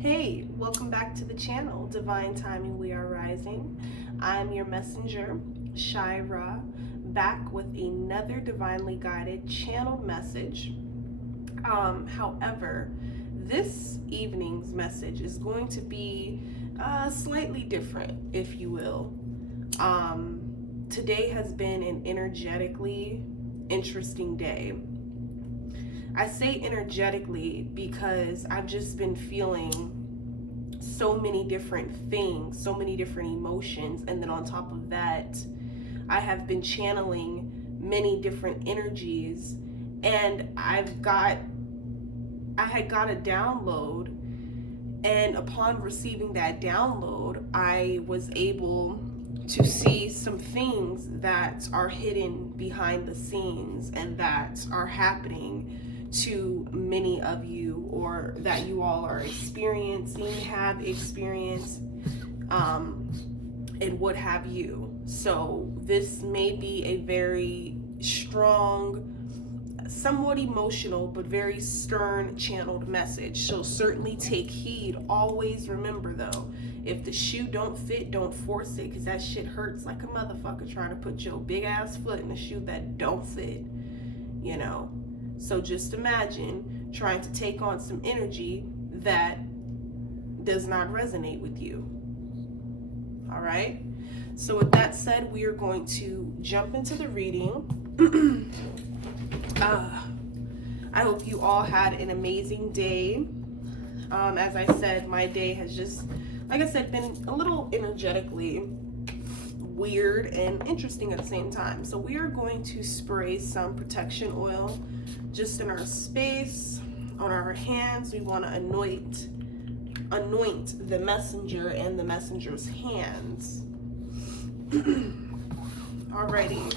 Hey, welcome back to the channel, Divine Timing We Are Rising. I'm your messenger, Shira, back with another divinely guided channeled message. However, this evening's message is going to be slightly different, if you will. Today has been an energetically interesting day. I say energetically because I've just been feeling so many different things, so many different emotions, and then on top of that, I have been channeling many different energies, and I had got a download, and upon receiving that download, I was able to see some things that are hidden behind the scenes and that are happening to many of you, or that you all are experiencing, have experienced, and what have you. So this may be a very strong, somewhat emotional, but very stern channeled message. So certainly take heed. Always remember though, if the shoe don't fit, don't force it, because that shit hurts like a motherfucker trying to put your big ass foot in a shoe that don't fit, you know. So just imagine trying to take on some energy that does not resonate with you. All right. So with that said, we are going to jump into the reading. I hope you all had an amazing day. As I said, my day has just, like I said, been a little energetically weird and interesting at the same time. So we are going to spray some protection oil just in our space, on our hands. We want to anoint the messenger and the messenger's hands. Alrighty.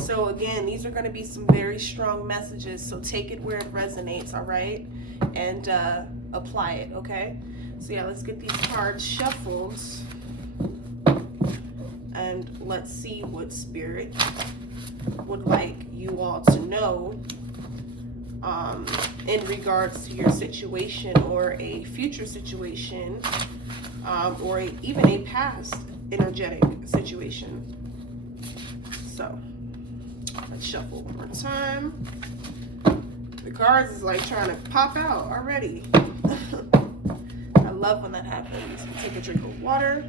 So again, these are going to be some very strong messages, so take it where it resonates, all right? And apply it, okay? So yeah, let's get these cards shuffled, and let's see what Spirit would like you all to know in regards to your situation, or a future situation, or even a past energetic situation. So let's shuffle one more time. The cards is like trying to pop out already. I love when that happens. Take a drink of water.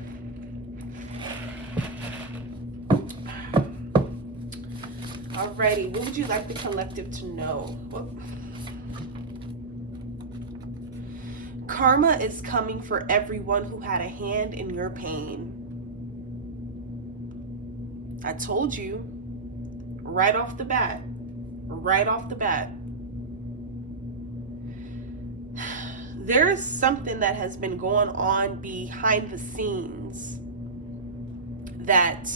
Alrighty, what would you like the collective to know? Well, karma is coming for everyone who had a hand in your pain. I told you right off the bat. There is something that has been going on behind the scenes that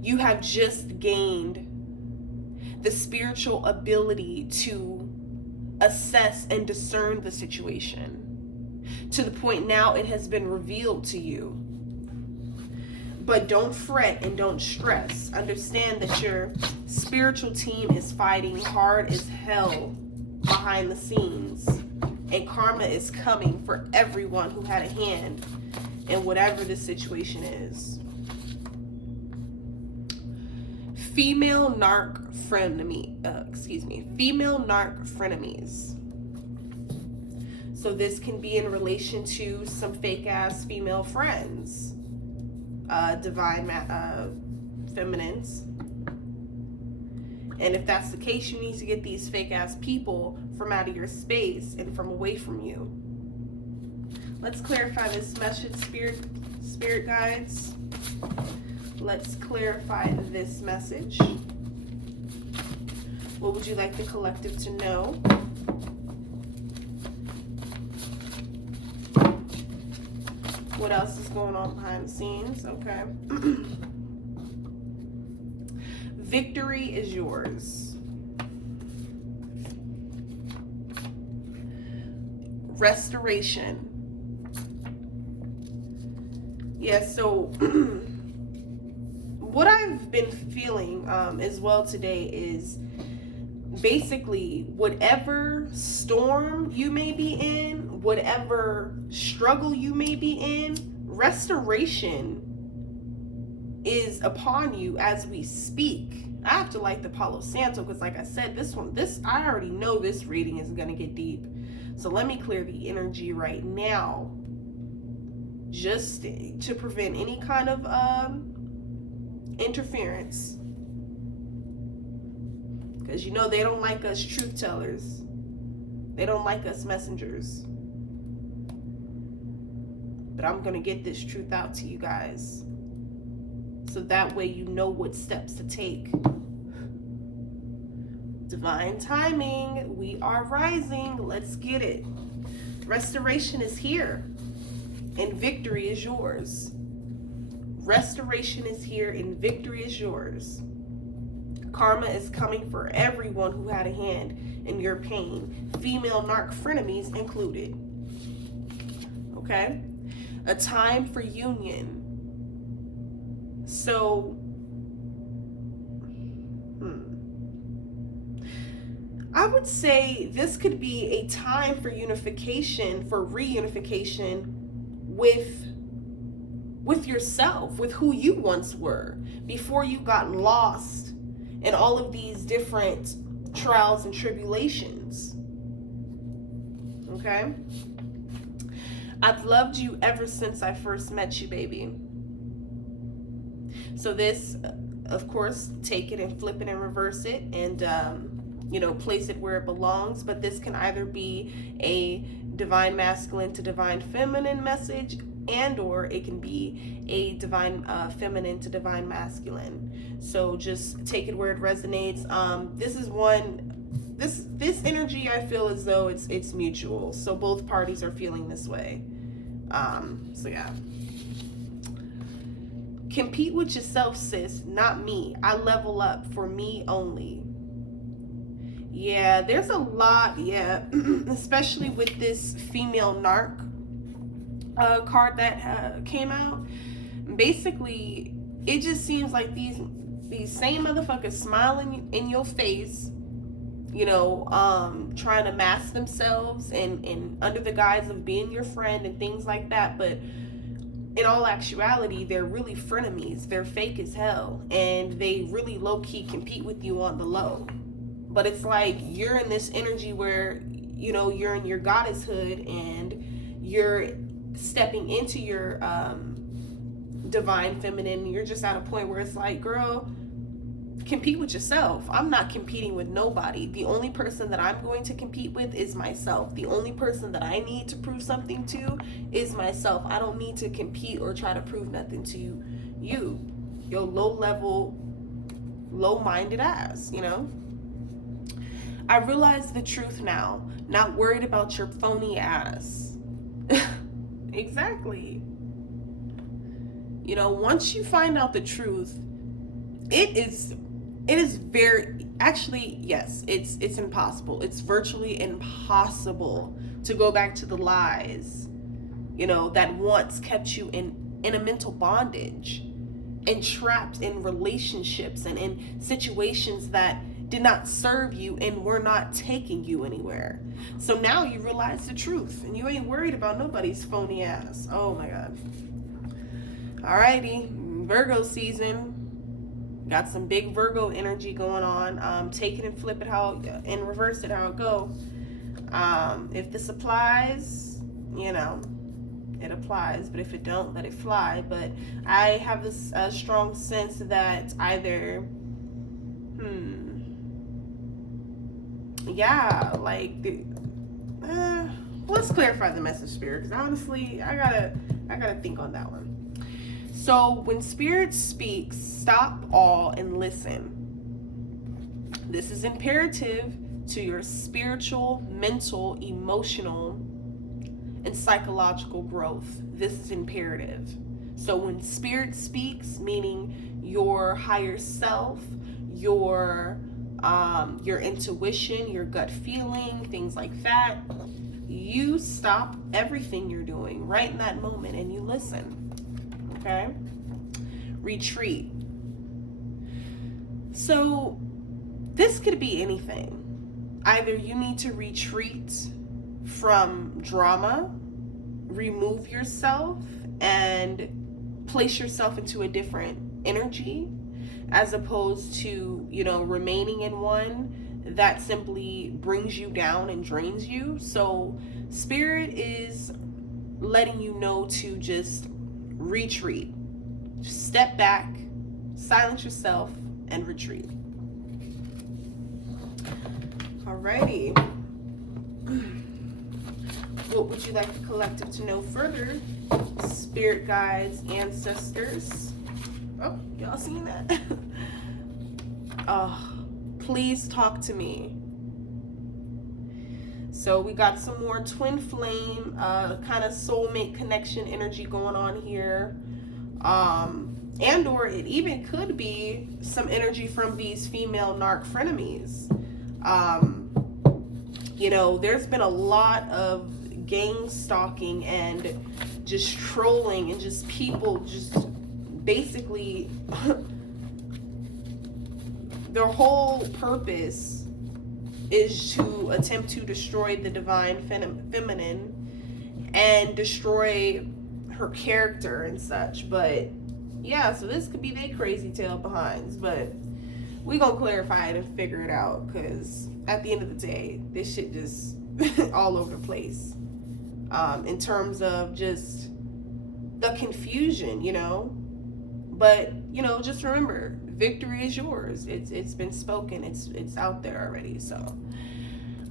you have just gained the spiritual ability to assess and discern the situation, to the point now it has been revealed to you. But don't fret and don't stress. Understand that your spiritual team is fighting hard as hell behind the scenes, and karma is coming for everyone who had a hand in whatever the situation is. Female narc frenemies. So this can be in relation to some fake ass female friends, divine feminines. And if that's the case, you need to get these fake ass people from out of your space and from away from you. Let's clarify this message, spirit guides. Let's clarify this message. What would you like the collective to know? What else is going on behind the scenes? Okay. Victory is yours. Restoration. Yeah, so what I've been feeling as well today is basically, whatever storm you may be in, whatever struggle you may be in, restoration is upon you as we speak. I have to light the Palo Santo because, like I said, I already know this reading is going to get deep. So let me clear the energy right now, just to prevent any kind of interference. Because you know they don't like us truth tellers. They don't like us messengers. But I'm going to get this truth out to you guys, so that way you know what steps to take. Divine timing. We are rising. Let's get it. Restoration is here, and victory is yours. Restoration is here, and victory is yours. Karma is coming for everyone who had a hand in your pain, female narc frenemies included. Okay? A time for union. So, I would say this could be a time for unification, for reunification with yourself, with who you once were, before you got lost in all of these different trials and tribulations. Okay? I've loved you ever since I first met you, baby. So this, of course, take it and flip it and reverse it and, place it where it belongs. But this can either be a divine masculine to divine feminine message, and or it can be a divine feminine to divine masculine. So just take it where it resonates. This energy, I feel as though it's mutual. So both parties are feeling this way. So yeah. Compete with yourself, sis, not me. I level up for me only. Yeah, there's a lot, especially with this female narc card that came out. Basically, it just seems like these same motherfuckers smiling in your face, trying to mask themselves and under the guise of being your friend and things like that. But in all actuality, they're really frenemies. They're fake as hell, and they really low-key compete with you on the low. But it's like you're in this energy where, you're in your goddesshood and you're stepping into your divine feminine. You're just at a point where it's like, girl, compete with yourself. I'm not competing with nobody. The only person that I'm going to compete with is myself. The only person that I need to prove something to is myself. I don't need to compete or try to prove nothing to you, your low-level, low-minded ass, I realize the truth now. Not worried about your phony ass. Exactly. Once you find out the truth, it is very, actually, yes, it's impossible. It's virtually impossible to go back to the lies, that once kept you in a mental bondage and trapped in relationships and in situations that did not serve you and were not taking you anywhere. So now you realize the truth and you ain't worried about nobody's phony ass. Oh my God. Alrighty, Virgo season. Got some big Virgo energy going on. Take it and flip it and reverse it how it go. If this applies, it applies. But if it don't, let it fly. But I have this strong sense that either, let's clarify the message, Spirit, because honestly, I gotta think on that one. So when Spirit speaks, stop all and listen. This is imperative to your spiritual, mental, emotional, and psychological growth. This is imperative. So when Spirit speaks, meaning your higher self, your intuition, your gut feeling, things like that, you stop everything you're doing right in that moment and you listen. Okay? Retreat. So this could be anything. Either you need to retreat from drama, remove yourself, and place yourself into a different energy, as opposed to, remaining in one that simply brings you down and drains you. So Spirit is letting you know to just retreat. Just step back, silence yourself, and retreat. Alrighty. What would you like the collective to know further? Spirit guides, ancestors. Oh, y'all seen that? Oh, please talk to me. So we got some more twin flame, kind of soulmate connection energy going on here. And or it even could be some energy from these female narc frenemies. There's been a lot of gang stalking and just trolling and just people just basically their whole purpose is to attempt to destroy the divine feminine and destroy her character and such. But yeah, so this could be their crazy tale behinds, but we gonna clarify it and figure it out, because at the end of the day, this shit just all over the place, in terms of just the confusion, but just remember, victory is yours. It's been spoken. It's out there already. So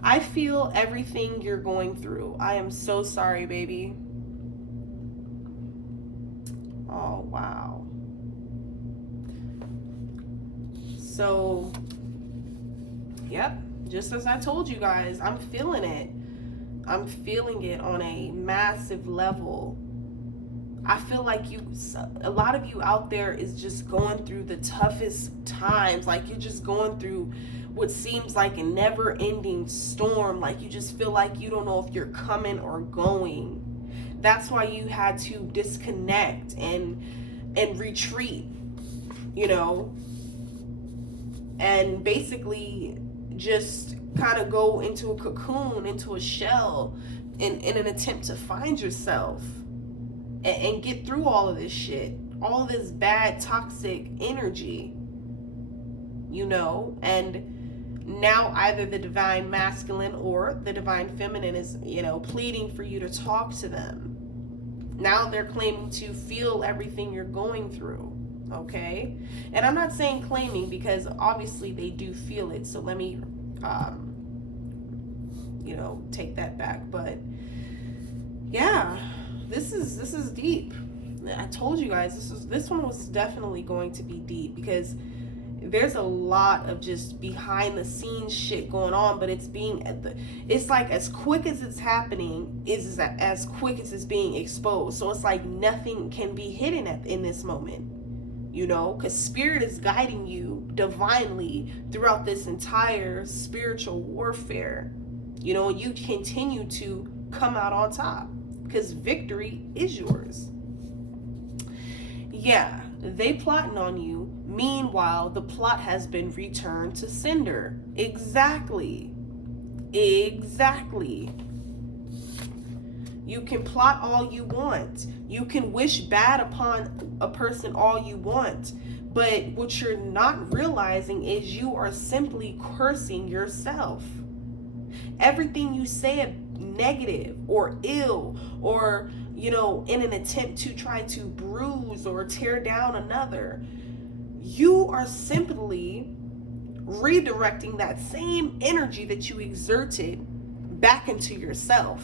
I feel everything you're going through. I am so sorry, baby. Oh, wow. So, yep, just as I told you guys, I'm feeling it. I'm feeling it on a massive level. I feel like a lot of you out there is just going through the toughest times. Like, you're just going through what seems like a never-ending storm. Like, you just feel like you don't know if you're coming or going. That's why you had to disconnect and retreat, and basically just kind of go into a cocoon, into a shell, in an attempt to find yourself and get through all of this shit, all of this bad toxic energy, and now either the divine masculine or the divine feminine is, pleading for you to talk to them. Now they're claiming to feel everything you're going through, okay? And I'm not saying claiming, because obviously they do feel it, so let me take that back. But yeah, this is deep. I told you guys this one was definitely going to be deep, because there's a lot of just behind the scenes shit going on, but it's like as quick as it's happening is as quick as it's being exposed. So it's like nothing can be hidden in this moment, because Spirit is guiding you divinely throughout this entire spiritual warfare, and you continue to come out on top, because victory is yours. Yeah, they plotting on you. Meanwhile, the plot has been returned to sender. Exactly. You can plot all you want. You can wish bad upon a person all you want. But what you're not realizing is you are simply cursing yourself. Everything you say negative or ill or, in an attempt to try to bruise or tear down another, you are simply redirecting that same energy that you exerted back into yourself.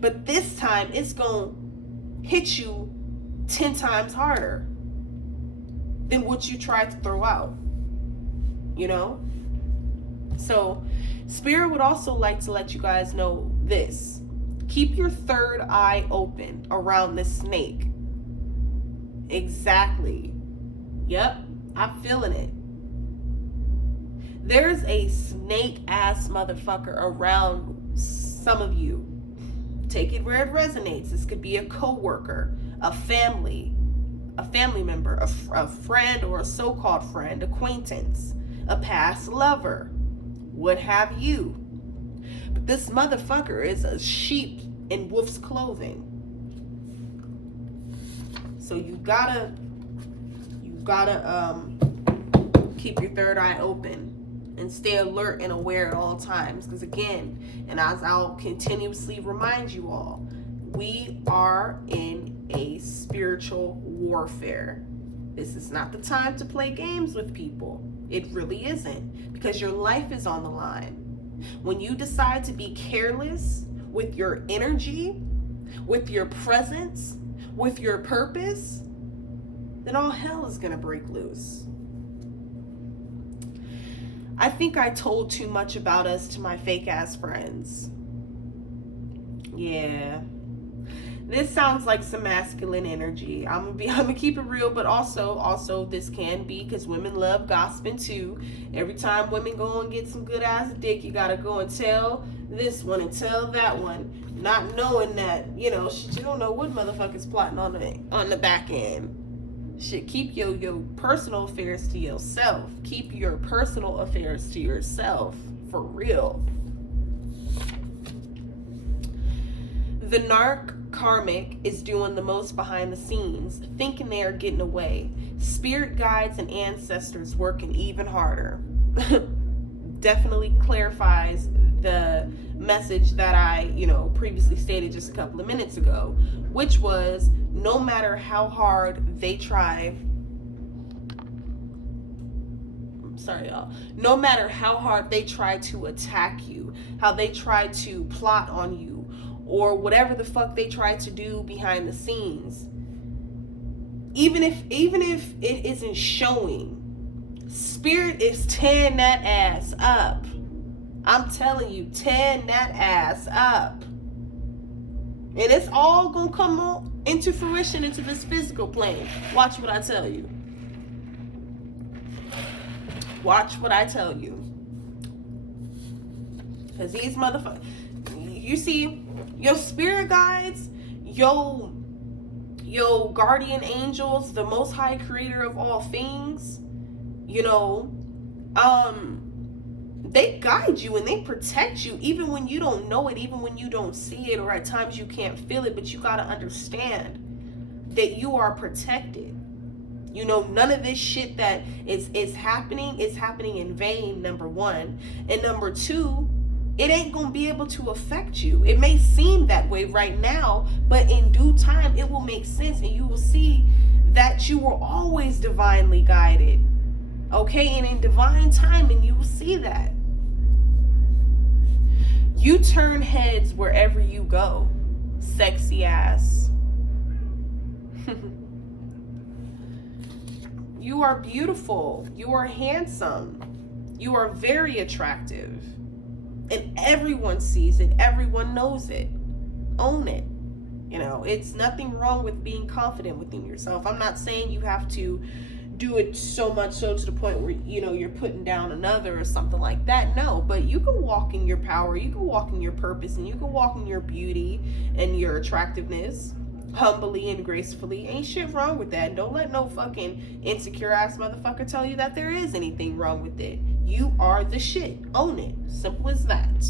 But this time it's going to hit you 10 times harder than what you tried to throw out, So Spirit would also like to let you guys know this. Keep your third eye open around this snake. Exactly. Yep, I'm feeling it. There's a snake ass motherfucker around some of you. Take it where it resonates. This could be a coworker, a family member, a friend or a so-called friend, acquaintance, a past lover. what have you. But this motherfucker is a sheep in wolf's clothing. So you gotta keep your third eye open and stay alert and aware at all times. Because again, and as I'll continuously remind you all, we are in a spiritual warfare. This is not the time to play games with people. It really isn't, because your life is on the line. When you decide to be careless with your energy, with your presence, with your purpose, then all hell is gonna break loose. I think I told too much about us to my fake ass friends. Yeah. This sounds like some masculine energy. I'm gonna keep it real, but also this can be, because women love gossiping too. Every time women go and get some good ass dick, you gotta go and tell this one and tell that one, not knowing that, you know, you don't know what motherfuckers plotting on the back end. Shit, keep your personal affairs to yourself. Keep your personal affairs to yourself, for real. The narc karmic is doing the most behind the scenes, thinking they are getting away. Spirit guides and ancestors working even harder. Definitely clarifies the message that I, previously stated just a couple of minutes ago, which was, no matter how hard they try, no matter how hard they try to attack you, how they try to plot on you, or whatever the fuck they try to do behind the scenes, even if it isn't showing, Spirit is tearing that ass up. I'm telling you, tearing that ass up. And it's all gonna come on into fruition, into this physical plane. Watch what I tell you. Watch what I tell you. Because these motherfuckers, you see, your spirit guides, your guardian angels, the most high creator of all things, they guide you and they protect you even when you don't know it, even when you don't see it, or at times you can't feel it, but you got to understand that you are protected. None of this shit that is happening in vain, number one. And number two, it ain't going to be able to affect you. It may seem that way right now, but in due time, it will make sense and you will see that you were always divinely guided. Okay? And in divine timing, you will see that. You turn heads wherever you go, sexy ass. You are beautiful. You are handsome. You are very attractive. And everyone sees it. Everyone knows it. Own it. It's nothing wrong with being confident within yourself. I'm not saying you have to do it so much so to the point where, you're putting down another or something like that. No, but you can walk in your power. You can walk in your purpose, and you can walk in your beauty and your attractiveness humbly and gracefully. Ain't shit wrong with that. Don't let no fucking insecure ass motherfucker tell you that there is anything wrong with it. You are the shit. Own it. Simple as that.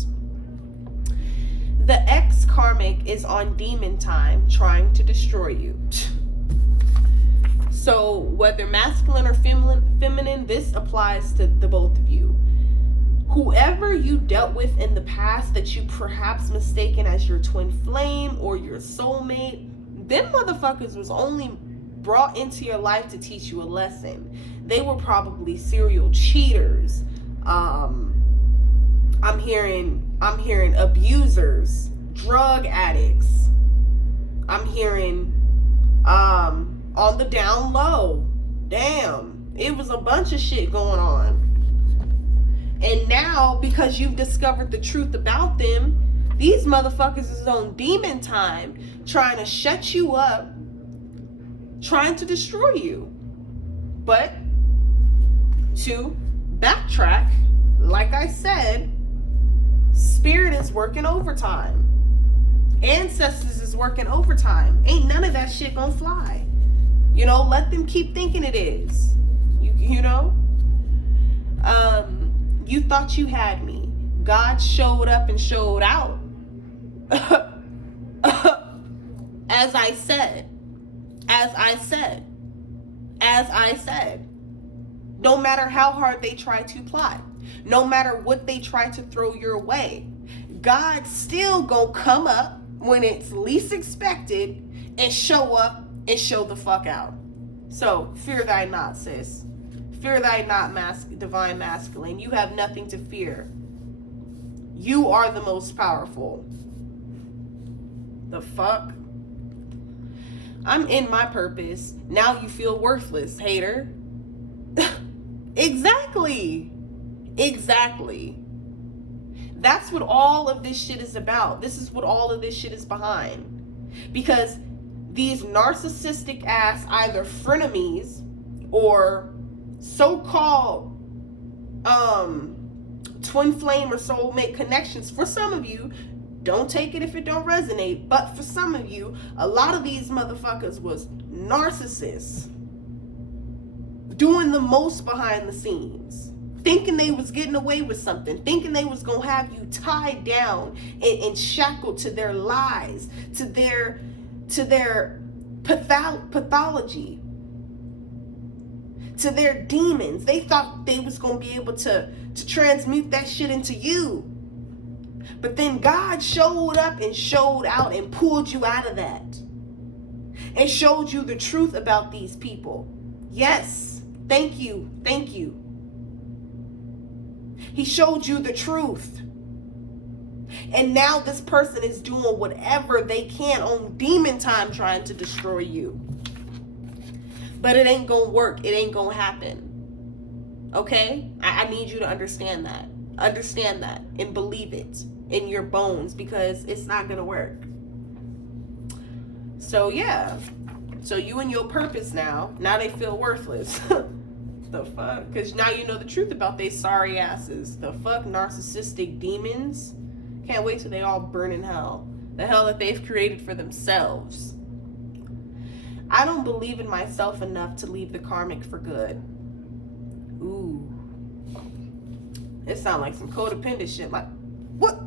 The ex karmic is on demon time trying to destroy you. So whether masculine or feminine, this applies to the both of you. Whoever you dealt with in the past that you perhaps mistaken as your twin flame or your soulmate, them motherfuckers was only brought into your life to teach you a lesson. They were probably serial cheaters. I'm hearing abusers, drug addicts. I'm hearing on the down low. Damn, it was a bunch of shit going on. And now, because you've discovered the truth about them, these motherfuckers is on demon time, trying to shut you up, trying to destroy you. But to backtrack, like I said, Spirit is working overtime. Ancestors is working overtime. Ain't none of that shit gonna fly. Let them keep thinking it is. You thought you had me. God showed up and showed out. As I said. No matter how hard they try to plot, no matter what they try to throw your way, God still gonna come up when it's least expected and show up and show the fuck out. So fear thy not, sis. Fear thy not, divine masculine. You have nothing to fear. You are the most powerful. The fuck? I'm in my purpose. Now you feel worthless, hater. Exactly. That's what all of this shit is about. This is what all of this shit is behind. Because these narcissistic ass either frenemies or so-called twin flame or soulmate connections, for some of you, don't take it if it don't resonate, but for some of you, a lot of these motherfuckers was narcissists doing the most behind the scenes, thinking they was getting away with something, thinking they was gonna have you tied down and shackled to their lies, to their pathology, to their demons. They thought they was gonna be able to transmute that shit into you. But then God showed up and showed out and pulled you out of that and showed you the truth about these people. Yes, thank you. He showed you the truth. And now this person is doing whatever they can on demon time trying to destroy you. But it ain't gonna work. It ain't gonna happen. Okay? I need you to understand that. Understand that and believe it in your bones, because it's not gonna work. So yeah. So you and your purpose now they feel worthless. The fuck? Because now you know the truth about they sorry asses. The fuck, narcissistic demons. Can't wait till they all burn in hell. The hell that they've created for themselves. I don't believe in myself enough to leave the karmic for good. Ooh. It sounds like some codependent shit. Like, what?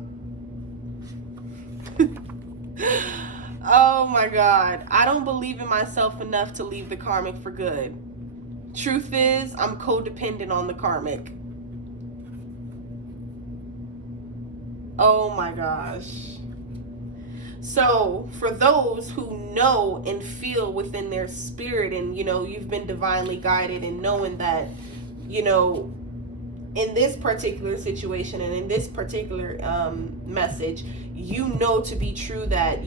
Oh my God. I don't believe in myself enough to leave the karmic for good. Truth is, I'm codependent on the karmic. Oh my gosh. So for those who know and feel within their spirit, and you've been divinely guided and knowing that, in this particular situation and in this particular message, to be true that,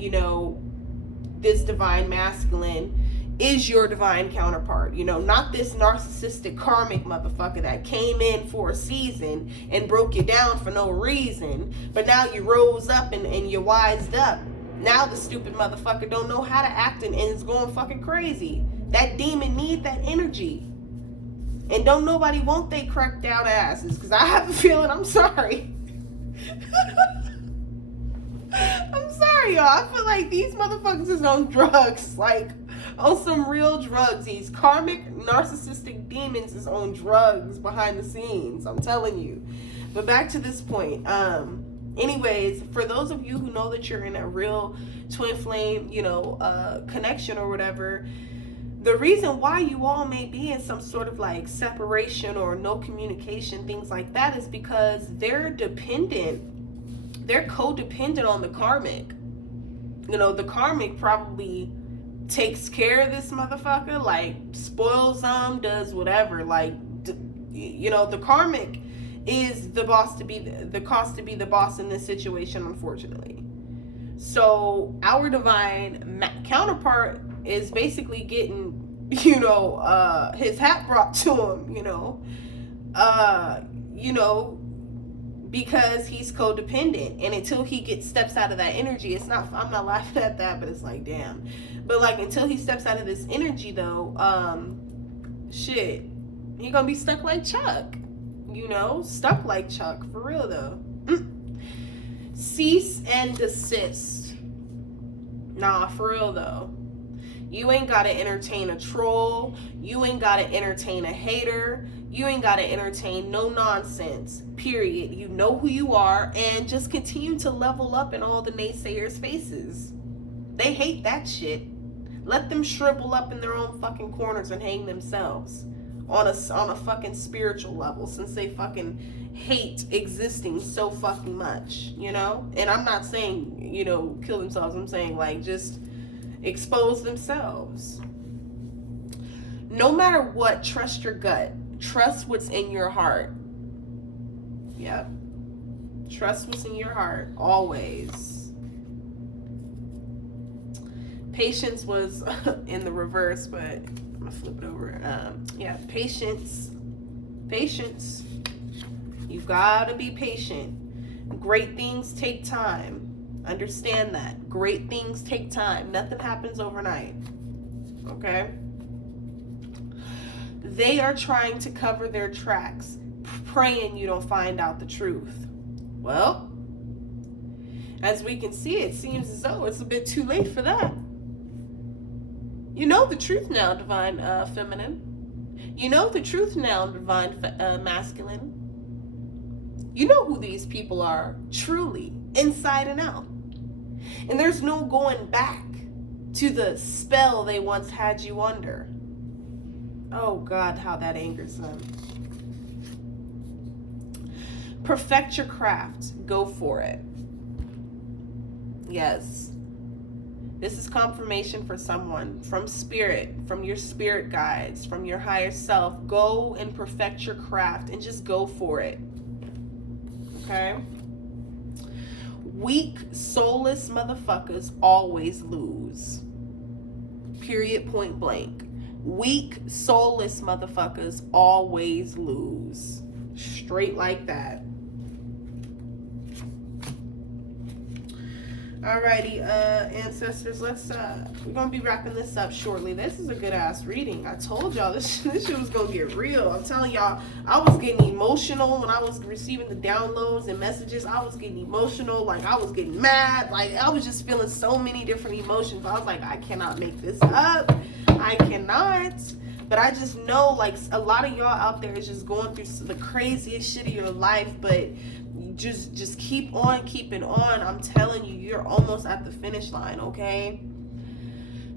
this divine masculine is your divine counterpart. Not this narcissistic karmic motherfucker that came in for a season and broke you down for no reason, but now you rose up and you wised up. Now the stupid motherfucker don't know how to act and is going fucking crazy. That demon need that energy. And don't nobody want they cracked out asses, because I have a feeling, I'm sorry. I'm sorry, y'all. I feel like these motherfuckers is on drugs, like on some real drugs. These karmic narcissistic demons is on drugs behind the scenes. I'm telling you. But back to this point. Anyways, for those of you who know that you're in a real twin flame, connection or whatever, the reason why you all may be in some sort of like separation or no communication, things like that, is because they're codependent on the karmic. The karmic probably takes care of this motherfucker, like spoils them, does whatever, like, the karmic is the boss to be the cost to be the boss in this situation, unfortunately. So our divine counterpart is basically getting, his hat brought to him, because he's codependent. And until he steps out of that energy, I'm not laughing at that, but it's like, damn. But like, until he steps out of this energy though, shit, he gonna be stuck like Chuck. Stuck like Chuck, for real though. Cease and desist. Nah, for real though. You ain't got to entertain a troll. You ain't got to entertain a hater. You ain't got to entertain no nonsense, period. You know who you are, and just continue to level up in all the naysayers' faces. They hate that shit. Let them shrivel up in their own fucking corners and hang themselves on a fucking spiritual level, since they fucking hate existing so fucking much, you know? And I'm not saying, you know, kill themselves. I'm saying, like, just expose themselves. No matter what, trust your gut. Trust what's in your heart. Yep. Trust what's in your heart, always. Patience was in the reverse, but I'm gonna flip it over. Yeah, patience. Patience. You gotta be patient. Great things take time. Understand that. Great things take time. Nothing happens overnight. Okay? They are trying to cover their tracks, praying you don't find out the truth. Well, as we can see, it seems as though it's a bit too late for that. You know the truth now, divine feminine. You know the truth now, divine masculine. You know who these people are, truly, inside and out. And there's no going back to the spell they once had you under. Oh God, how that angers them. Perfect your craft. Go for it. Yes. This is confirmation for someone from spirit, from your spirit guides, from your higher self. Go and perfect your craft and just go for it. Okay? Weak, soulless motherfuckers always lose. Period, point blank. Weak, soulless motherfuckers always lose. Straight like that. Alrighty, ancestors, we're gonna be wrapping this up shortly. This is a good ass reading. I told y'all this shit was gonna get real. I'm telling y'all, I was getting emotional when I was receiving the downloads and messages. I was getting emotional, like I was getting mad, like I was just feeling so many different emotions. I was like, I cannot make this up. I cannot. But I just know, like, a lot of y'all out there is just going through the craziest shit of your life, but just keep on keeping on. I'm telling you, you're almost at the finish line, okay?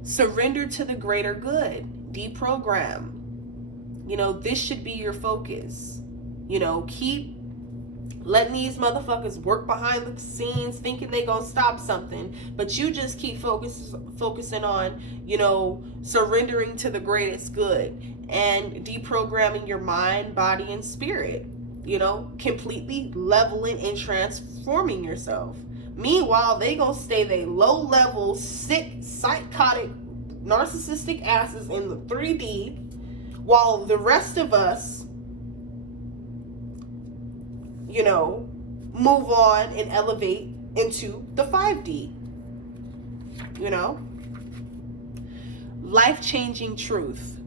Surrender to the greater good. Deprogram. You know, this should be your focus. You know, keep letting these motherfuckers work behind the scenes thinking they gonna stop something, but you just keep focusing on, you know, surrendering to the greatest good and deprogramming your mind, body, and spirit. You know, completely leveling and transforming yourself. Meanwhile, they gonna stay they low-level, sick, psychotic, narcissistic asses in the 3D, while the rest of us, you know, move on and elevate into the 5D. You know? Life-changing truth.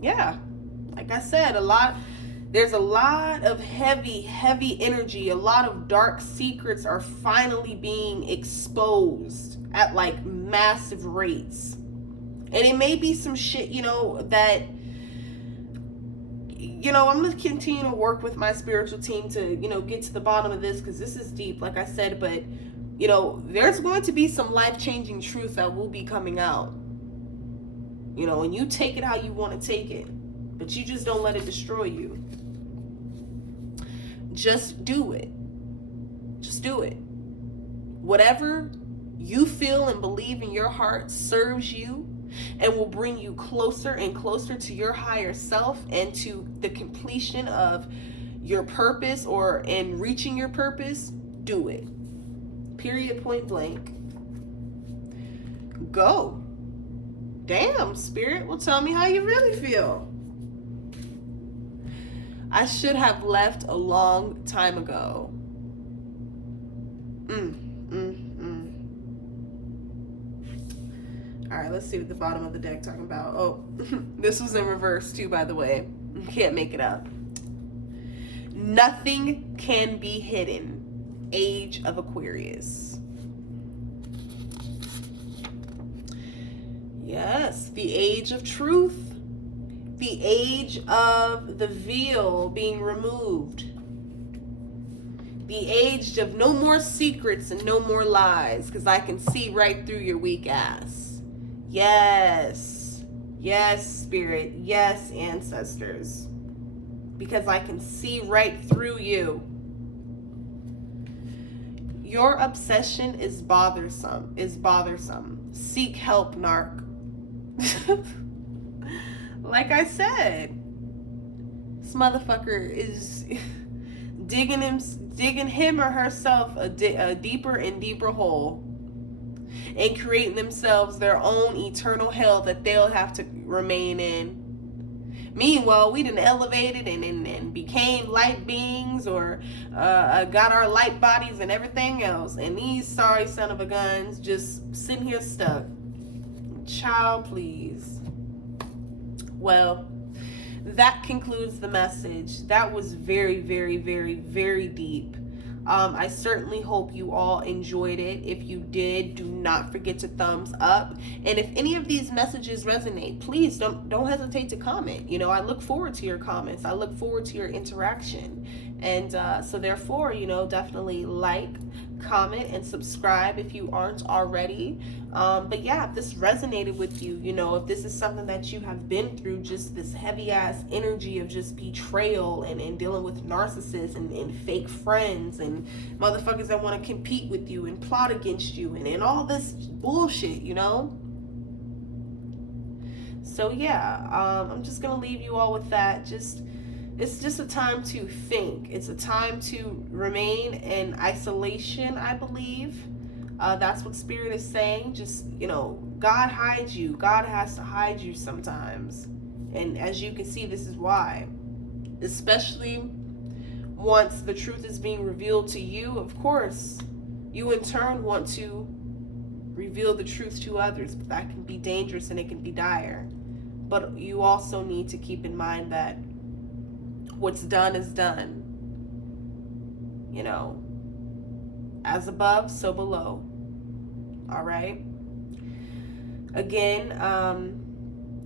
Yeah. Like I said, there's a lot of heavy energy. A lot of dark secrets are finally being exposed at like massive rates. And it may be some shit, you know, that, you know, I'm going to continue to work with my spiritual team to, you know, get to the bottom of this, because this is deep, like I said. But, you know, there's going to be some life-changing truth that will be coming out. You know, and you take it how you want to take it. But you just don't let it destroy you. Just do it. Just do it. Whatever you feel and believe in your heart serves you and will bring you closer and closer to your higher self and to the completion of your purpose, or in reaching your purpose, do it. Period, point blank. Go. Damn, spirit, well, tell me how you really feel. I should have left a long time ago. All right, let's see what the bottom of the deck talking about. Oh, this was in reverse too, by the way. Can't make it up. Nothing can be hidden. Age of Aquarius. Yes. us, the age of truth, the age of the veil being removed, the age of no more secrets and no more lies, because I can see right through your weak ass. Yes. Yes, Spirit. Yes, ancestors. Because I can see right through you. Your obsession is bothersome. Seek help, narc. Like I said, this motherfucker is digging him or herself a deeper and deeper hole, and creating themselves their own eternal hell that they'll have to remain in. Meanwhile, we done elevated and became light beings, or got our light bodies and everything else, and these sorry son of a guns just sitting here stuck. Child, please. Well, that concludes the message. That was very, very, very, very deep. I certainly hope you all enjoyed it. If you did, do not forget to thumbs up. And if any of these messages resonate, please don't hesitate to comment. You know, I look forward to your comments. I look forward to your interaction. And so therefore, you know, definitely like, comment, and subscribe if you aren't already. But yeah, if this resonated with you, you know, if this is something that you have been through, just this heavy ass energy of just betrayal and dealing with narcissists and fake friends and motherfuckers that want to compete with you and plot against you and all this bullshit, you know. So yeah, I'm just gonna leave you all with that. It's just a time to think. It's a time to remain in isolation, I believe. That's what Spirit is saying. Just, you know, God hides you. God has to hide you sometimes. And as you can see, this is why. Especially once the truth is being revealed to you, of course, you in turn want to reveal the truth to others. But that can be dangerous and it can be dire. But you also need to keep in mind that what's done is done. You know, as above, so below. All right. Again,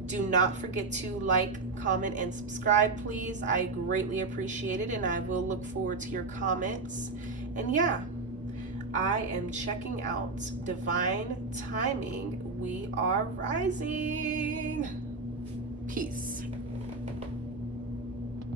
do not forget to like, comment, and subscribe, please. I greatly appreciate it, and I will look forward to your comments. And yeah, I am checking out. Divine timing. We are rising. Peace.